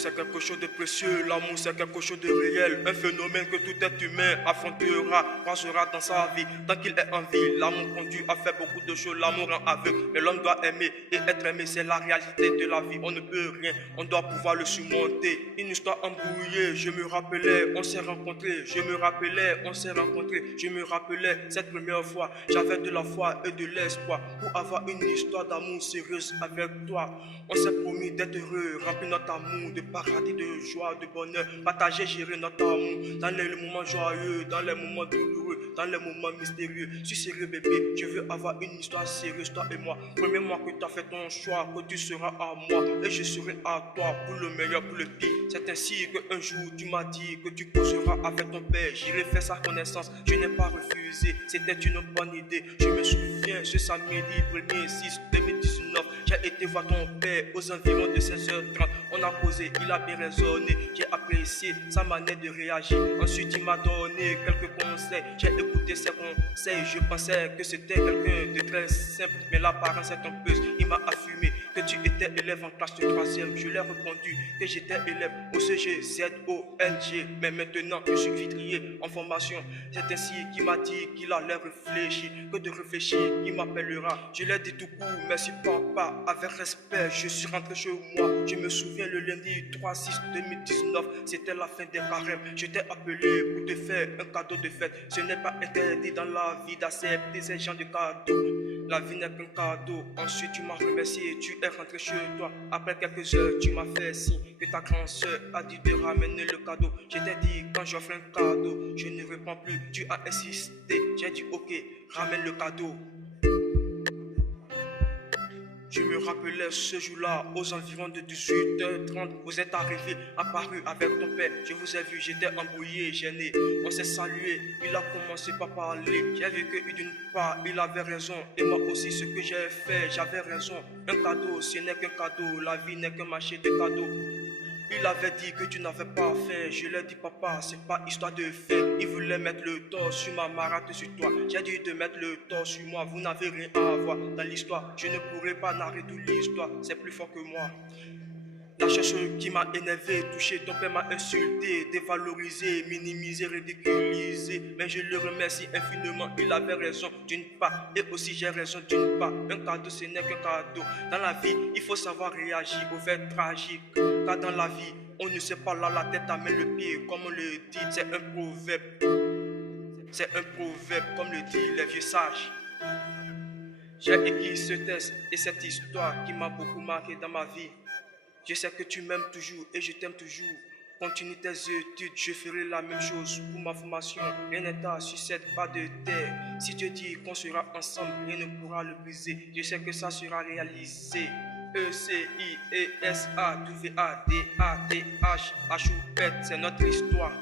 c'est quelque chose de précieux, l'amour c'est quelque chose de réel, un phénomène que tout être humain affrontera, croisera dans sa vie. Tant qu'il est en vie, l'amour conduit à faire beaucoup de choses, l'amour rend aveugle, mais l'homme doit aimer et être aimé, c'est la réalité de la vie. On ne peut rien, on doit pouvoir le surmonter. Une histoire embrouillée, je me rappelais, on s'est rencontrés, je me rappelais, on s'est rencontrés, je me rappelais cette première fois, j'avais de la foi et de l'espoir pour avoir une histoire d'amour sérieuse avec toi. On s'est promis d'être heureux, remplir notre amour de paradis, de joie, de bonheur, partager, gérer notre amour dans les moments joyeux, dans les moments douloureux, dans les moments mystérieux. Je suis sérieux bébé, je veux avoir une histoire sérieuse, toi et moi. Promets-moi que tu as fait ton choix, que tu seras à moi et je serai à toi, pour le meilleur, pour le pire. C'est ainsi qu'un jour tu m'as dit que tu causeras avec ton père, j'irai faire sa connaissance, je n'ai pas refusé, c'était une bonne idée. Je me souviens, ce samedi 1er 6 2019, j'ai été voir ton père aux environs de 16h30. On a causé, il a bien raisonné, j'ai apprécié sa manière de réagir. Ensuite il m'a donné quelques conseils, j'ai écouté ses conseils. Je pensais que c'était quelqu'un de très simple, mais l'apparence est trompeuse. Il m'a affirmé que tu étais élève en classe de 3e. Je lui ai répondu que j'étais élève au CGZONG, mais maintenant je suis vitrier en formation. C'est ainsi qu'il m'a dit qu'il allait réfléchir, que de réfléchir il m'appellera. Je lui ai dit tout court, merci papa, avec respect. Je suis rentré chez moi, je me souviens le lundi 3/6/2019, c'était la fin des carèmes. Je t'ai appelé pour te faire un cadeau de fête. Ce n'est pas interdit dans la vie d'accepter ces gens de cadeaux. La vie n'est qu'un cadeau. Ensuite tu m'as remercié, tu es rentré chez toi. Après quelques heures, tu m'as fait signe que ta grande soeur a dit de ramener le cadeau. Je t'ai dit quand j'offre un cadeau, je ne réponds plus. Tu as insisté, j'ai dit ok, ramène le cadeau. Je me rappelais ce jour-là, aux environs de 18h30, vous êtes arrivé, apparu avec ton père. Je vous ai vu, j'étais embrouillé, gêné. On s'est salué, il a commencé par parler. J'ai vu que d'une part, il avait raison. Et moi aussi, ce que j'ai fait, j'avais raison. Un cadeau, ce n'est qu'un cadeau. La vie n'est qu'un marché de cadeaux. Il avait dit que tu n'avais pas faim. Je lui ai dit papa, c'est pas histoire de faim. Il voulait mettre le tort sur ma marate sur toi. J'ai dit de mettre le tort sur moi. Vous n'avez rien à voir dans l'histoire. Je ne pourrai pas narrer toute l'histoire. C'est plus fort que moi. La chose qui m'a énervé, touché, ton père m'a insulté, dévalorisé, minimisé, ridiculisé. Mais je le remercie infiniment, il avait raison d'une part, et aussi j'ai raison d'une part. Un cadeau, ce n'est qu'un cadeau. Dans la vie, il faut savoir réagir aux faits tragiques. Car dans la vie, on ne sait pas là la tête amène le pied, comme on le dit, c'est un proverbe. C'est un proverbe, comme le disent les vieux sages. J'ai écrit ce texte et cette histoire qui m'a beaucoup marqué dans ma vie. Je sais que tu m'aimes toujours et je t'aime toujours. Continue tes études, je ferai la même chose pour ma formation. Rien n'est à sur cette part de terre. Si Dieu dit qu'on sera ensemble, rien ne pourra le briser. Je sais que ça sera réalisé. ECIESA, WADATH, Choupette, c'est notre histoire.